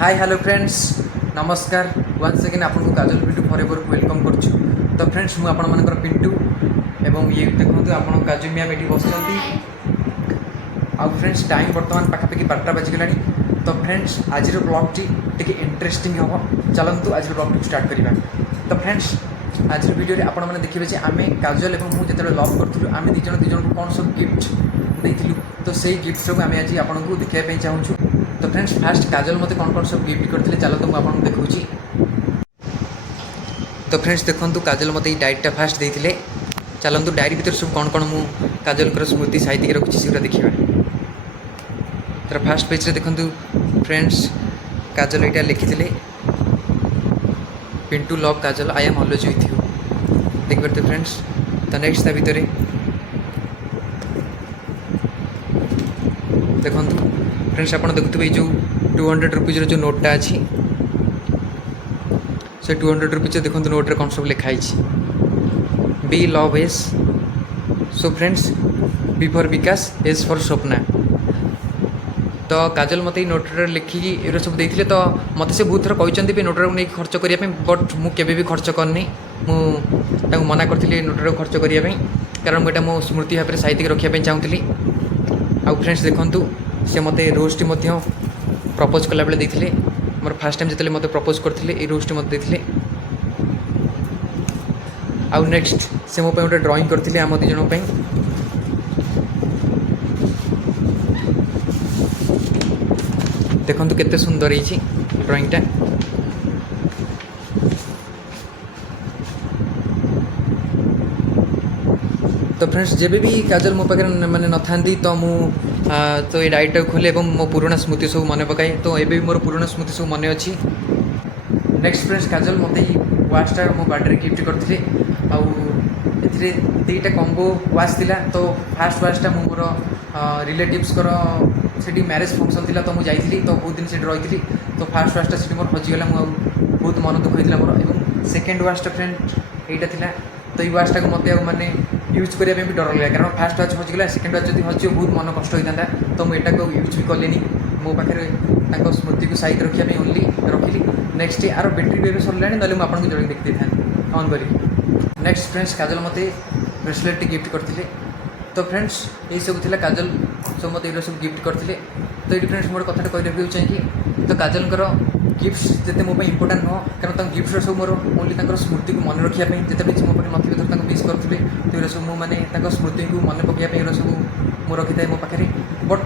Hi hello friends नमस्कार once again आपको काजल video for ever welcome करुछु। तो फ्रेंड्स मु आपण मानकर पिंटू एवं ये देखते आप काजू मैम ये बस फ्रेंड्स टाइम बर्तमान पाखापाखि 12टा बाजिगला। तो फ्रेंड्स आज ब्लॉग टी इंटरेस्टिंग हम चलतु आज ब्लॉग टी स्टार्ट करवा। तो फ्रेंड्स आज वीडियो आपण मैंने देखिए आम काजल और मुझे लव करूँ आम दिज को कौन सब गिफ्ट देलु। तो से गिफ्ट सब आम आज आपको देखा चाहूँ। तो फ्रेंड्स फास्ट काजल मत कौन कौन सब गिफ्ट करते चलते मुझे आपको देखा। तो फ्रेंड्स देखो काजल मत डायरीटा फास्ट देते चलतु डायरी भर सब कौन कौन मु काजल स्मृति साइतिक रखी से देखा। तर फास्ट पेज रे देखो फ्रेंड्स काजल यहाँ लिखी Pintu love Kajal I am always with you देखिए फ्रेंड्स। तो नेक्स्ट ता भितर देखो फ्रेंड्स आप देखुए जो 200 रुपीज जो नोटा अच्छी से 200 रुपीज देखो नोट्रे कौन सब लिखाई B love S. So friends B for Vikas S for Swapna. तो काजल मत नोट्रे लिखिकी ये सब देते। तो मत से बहुत थर कहते भी नोट्रे को नहीं खर्च करने बट मुझे भी खर्च करनी मुझे मना करी नोट्रे खर्च करने कारण मुझे मो स्मृति भाव में साइतिक रखापी चाहूँगी। आउ फ्रेंड्स देखूँ से मत रोजटी प्रपोज कला बेले देते मोर फास्ट टाइम जो मत प्रपोज करते ये रोजटी मत देते। आउ नेक्स्ट से मो गोटे ड्राइंग करते आम दिज देखो केते सुंदर है ड्राइंगटा। तो फ्रेंड्स जब भी काजल मो पाखे मैंने न था तो मु तो ये डायरीटा खोले और मो पुराना स्मृति सब मन पकाए। तो ये भी मोर पुराना स्मृति सब मन अच्छी। नेक्स्ट फ्रेंड्स काजल मत वाचटा मो बर्थडे गिफ्ट करते आउे दुईटा कॉम्बो वाच थिला। तो फास्ट वाचटा मोर रिलेटिव्स से मैरेज फंक्शन थिला तो मुझे जाइली तो बहुत दिन से रही। तो फास्ट वाचटा से मोर हजिगला बहुत मन दुख होता मोर। और सेकेंड वाचटा फ्रेंड यहाँ थिला। तो ये वाचटा को मत माने यूज करने भी डर लगे कारण फास्ट वाच हजिगला सेकेंड वाच जब हजिव बहुत मन कष्ट होता। तो मुझे को यूज भी कले मो पाखे स्मृति को साइड रखापी ओनली रखिली। नेक्स्ट यार बैटेरी भी सरला ना मुझे जल्दी देखते था ऑन करी। नेक्स्ट फ्रेंड्स काजल मत ब्रेसलेट गिफ्ट करते। तो फ्रेंड्स यही सब थी काजल सब मत ये सब गिफ्ट करते। तो ये फ्रेंड्स मोर कथा कहूँ चाहिए। तो काजल गिफ्ट्स जिते मोप इम्पोर्टाट नुह कारण गिफ्ट सब मोर ओनली स्मृति को मन रखापी जिते भी मो पाखे नथिबे तो मिस करुवे। तो ये सब मुझे स्मृति को मन पकाइए सब मुझे रखी था मो पाखे। बट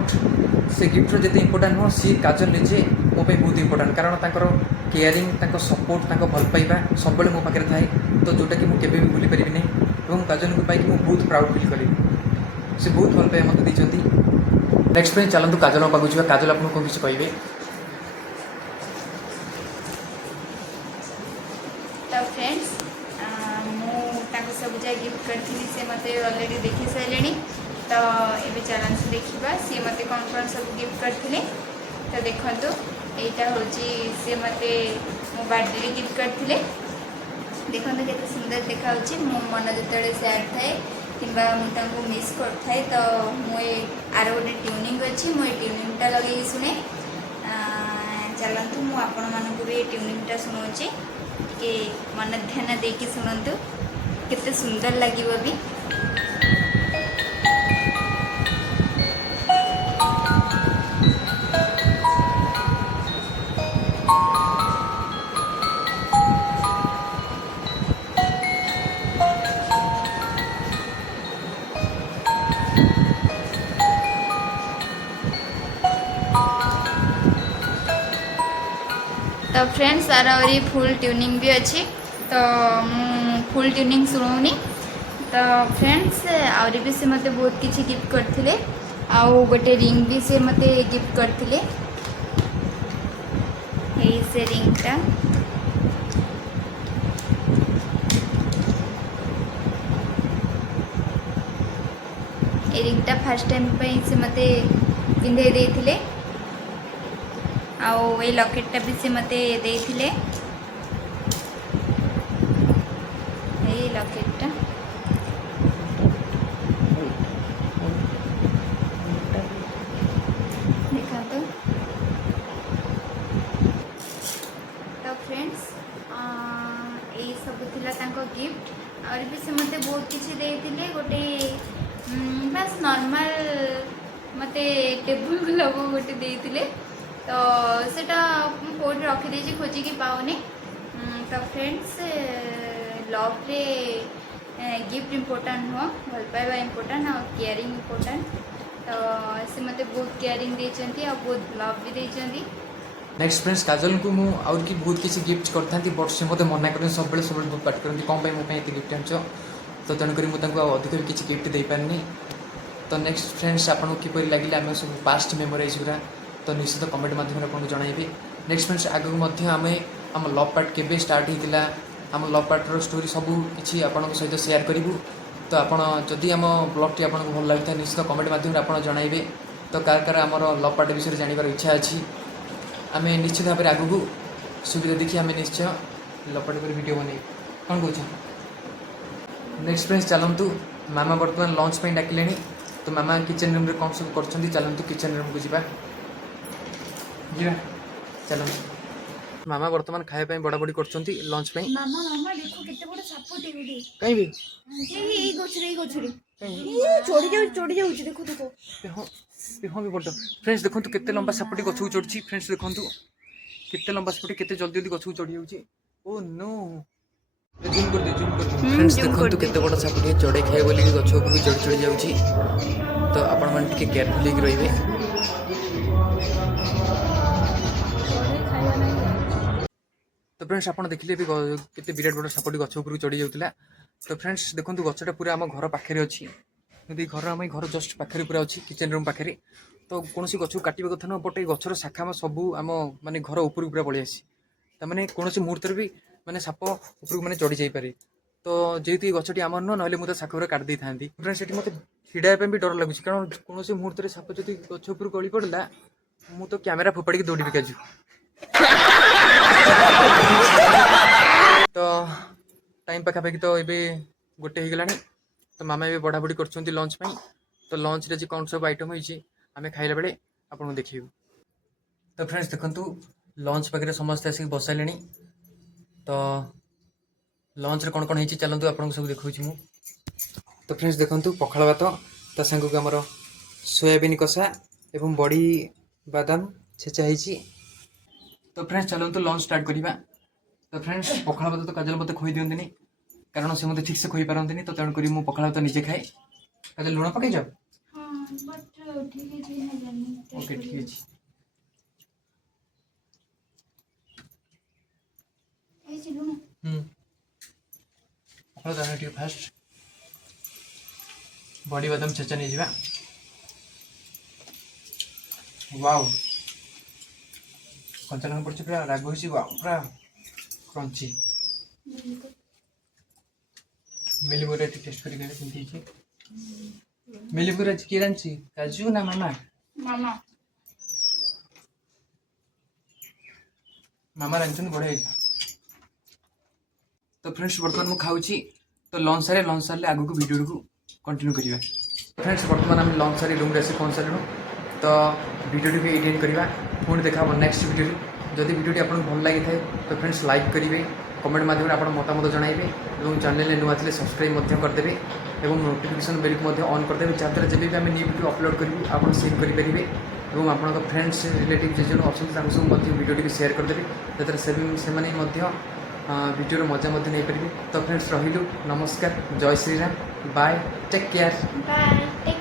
से गिफ्ट जिते इम्पोर्टाट नुह सी काजल निजे मोप बहुत इम्पोर्टाट कारण केयरिंग सपोर्ट भल पाइबा सब मो पाखे थाए। तो जोटा कि मुझे भी भूली पारि नहीं और काजल को पाई बहुत प्राउड फिल करी से बहुत भल पाए मत देती। नेक्स्ट फ्रेंड चलतु काजल पाक जा। काजल आपको कौन किसी कहे। तो फ्रेंड्स मुझे सब जगह गिफ्ट करी से मत अलरेडी देखी सारे। तो ये चलते देखा सी मत कौन कौन सब गिफ्ट करते। तो देखो यहाँ हूँ सी मत मो बर्थडे गिफ्ट करते। देखो के सुंदर देखा मो मन जो सैड थाए कि मुझे मिस करता तो मुझे आर गोटे ट्यूनिंग अच्छी मुझे ट्यूनिंगटा लगे शुणे। चलतु मुझे भी ट्यूनिंगटा शुणाऊँगी कि मन ध्यान देकी शुणु केते सुंदर लगे भी। तो फ्रेंड्स आर और फुल ट्यूनिंग भी अच्छी। तो फुल ट्यूनिंग शुणाऊनी। तो फ्रेंड्स आउरी भी से मते बहुत किसी गिफ्ट करथिले। आउ गोटे रिंग भी से मते गिफ्ट करथिले। यही से रिंगटा ए रिंगटा फर्स्ट टाइम पे से मते पिंधे देथिले। आउ ये लकेटटा भी से मते देथिले। ये लकेटटा देखा तो गिफ्ट और भी से मते बहुत किसी देइतिले गोटे बस नॉर्मल मते टेबल ग्लोब गोटे देइतिले तो सेटा कोड रखी देछि खोजी की पाउनी तो फ्रेंड्स लव रे गिफ्ट इम्पोर्टेंट हो भल पाइबा इम्पोर्टेंट और केयरिंग इम्पोर्टेंट तो से मते बहुत केयरिंग देइचंती और बहुत लव भी देइचंती। नेक्स्ट फ्रेंड्स काजल को मु आउर की बहुत किसी गिफ्ट करता बट से मत मना कर सब बहुत पार्ट करती कौन पाई मोपाई ये गिफ्ट आनछ तो तेणुक मुझे अधिक भी किसी गिफ्ट दे पारनी। तो नेक्स्ट फ्रेंड्स आपको किपर लगे आम सब पास्ट मेमोरीज गुरा तो निश्चित कमेंट माध्यम आपको जनइबे। नेक्स्ट फ्रेंड्स आगे आम आम लव पार्ट के स्टार्ट होता आम लव पार्टर स्टोरी सब किसी आपन सहित शेयर करूँ तो आपड़ी आम ब्लॉग टी आपको भल लगी था निश्चित कमेंट माध्यम आप जनइबे। तो कार कार आम लव पार्ट विषय जानवर इच्छा अच्छी आम निश्चित भाव में आगू सुविधा देखिए आम निश्चय लपट कर वीडियो बन कौन कौन। नेक्स्ट फ्रेंड्स चलतु मामा बर्तमान लंच पे डाकिले तो मामा किचन रूम रे कौन सब कर चलतु किचन रूम को जीवा चल मामा बर्तमान खाया बड़ा बड़ी कर लंच पे मामा मामा देखो कितने बड़ा सापोटे गुडी कहीं भी ए गछरे चढ़ी जाउची देखो देखो हाँ भी बड़ फ्रेंड्स देखो केते लंबा सापटी गछ को चढ़ी फ्रेंड्स देखो केते लंबा सापटी केते जल्दी जल्दी गछ को चढ़ी जाउची ओ नो जूम कर दे फ्रेंड्स देखो केते बड़ सापटी चढ़े खाए बोली गछ ऊपर चढ़ी चढ़ी जाउची तो आपण मन टिके केयरफुल ही रहिबे। तो फ्रेंड्स आप देखिले भी केते विराट बड़ सापटी गछ ऊपर चढ़ी जाउतला। तो फ्रेंड्स देखो गछटा पूरा आम घर पाखे अच्छी यदि घर आम घर जस्ट पाखे पूरा अच्छी किचन रूम पाखे तो कौन गछ को काटे कथा न बट गचर शाखा सब आम माने घर ऊपर पूरा पलि आसी तमें कौन मुहूर्त भी माने साप ऊपर मैंने चढ़ी जापे तो जेहेतु गछटी आम नुह ना मुझे शाखा पूरा काटी था फ्रेंड्स ये मत छिड़ाई भी डर लगुच कारण कौन मुहूर्त में साप जब गछ ऊपर गली पड़ा मु तो कैमेरा फोपाड़ी दौड़ी काजू तो टाइम पाखापाखि तो ये गोटे हो गला तो मामा भी बढ़ा बढ़ी कर लंच पे तो लंच रे कौन सब आइटम होती आम खाइला बेले आपको देखू। तो फ्रेंड्स देखु लंच पाखे समस्ते आसिक बसैले तो लंच रे कौन कौन होती चलतु आपको सब देखा मु। तो फ्रेंड्स देखु पखाल भात ता सांग को आमर सोयाबीन कषा एवं बड़ी बादाम छेचा होती। तो फ्रेंड्स चलतु लंच स्टार्ट करवा। तो फ्रेंड्स पखाल भात तो काजल मत खोई दिखती कारण से मत ठीक से खोई पारती तो तेणुक मुझे पखाल भात निजे खाए। काजल लुण पकई जाओ ओके ठीक है पखाल फास्ट बड़ी बादाम छेचा नहीं जावा वाओ कंचा लंका पड़े पूरा राग हो पूरा क्रंची मिलीमुरा टेस्ट कर मिलीमुरा किए रांची काजू ना मामा मामा मामा रांचन बढ़िया। तो फ्रेंड्स बर्तमान मुझे खाऊची तो लंच सारे आगू को वीडियो को कंटिन्यू करिवा। फ्रेंड्स बर्तमान आम लंच सारी रूम रे पहुंच सारू तो वीडियो भी एडिट करवा पुणी देखा नेक्स्ट वीडियो जदि वीडियो आपको भल लगी था तो फ्रेंड्स लाइक करेंगे कमेंट माध्यम आप मतामत जनइबे और चैनल नुआ थे सब्सक्राइब करेंगे और नोटिफिकेशन बेल को ऑन करदे जहाँद्वारा जब भी आम न्यू वीडियो अपलोड करेंगे आप सेव करेंगे और आप फ्रेंड्स रिलेटिव जो अच्छा सब वीडियो शेयर करदे जहाँ से वीडियो मजा नहीं पारे। तो फ्रेंड्स रही नमस्कार जय श्रीराम बाय टेक केयर।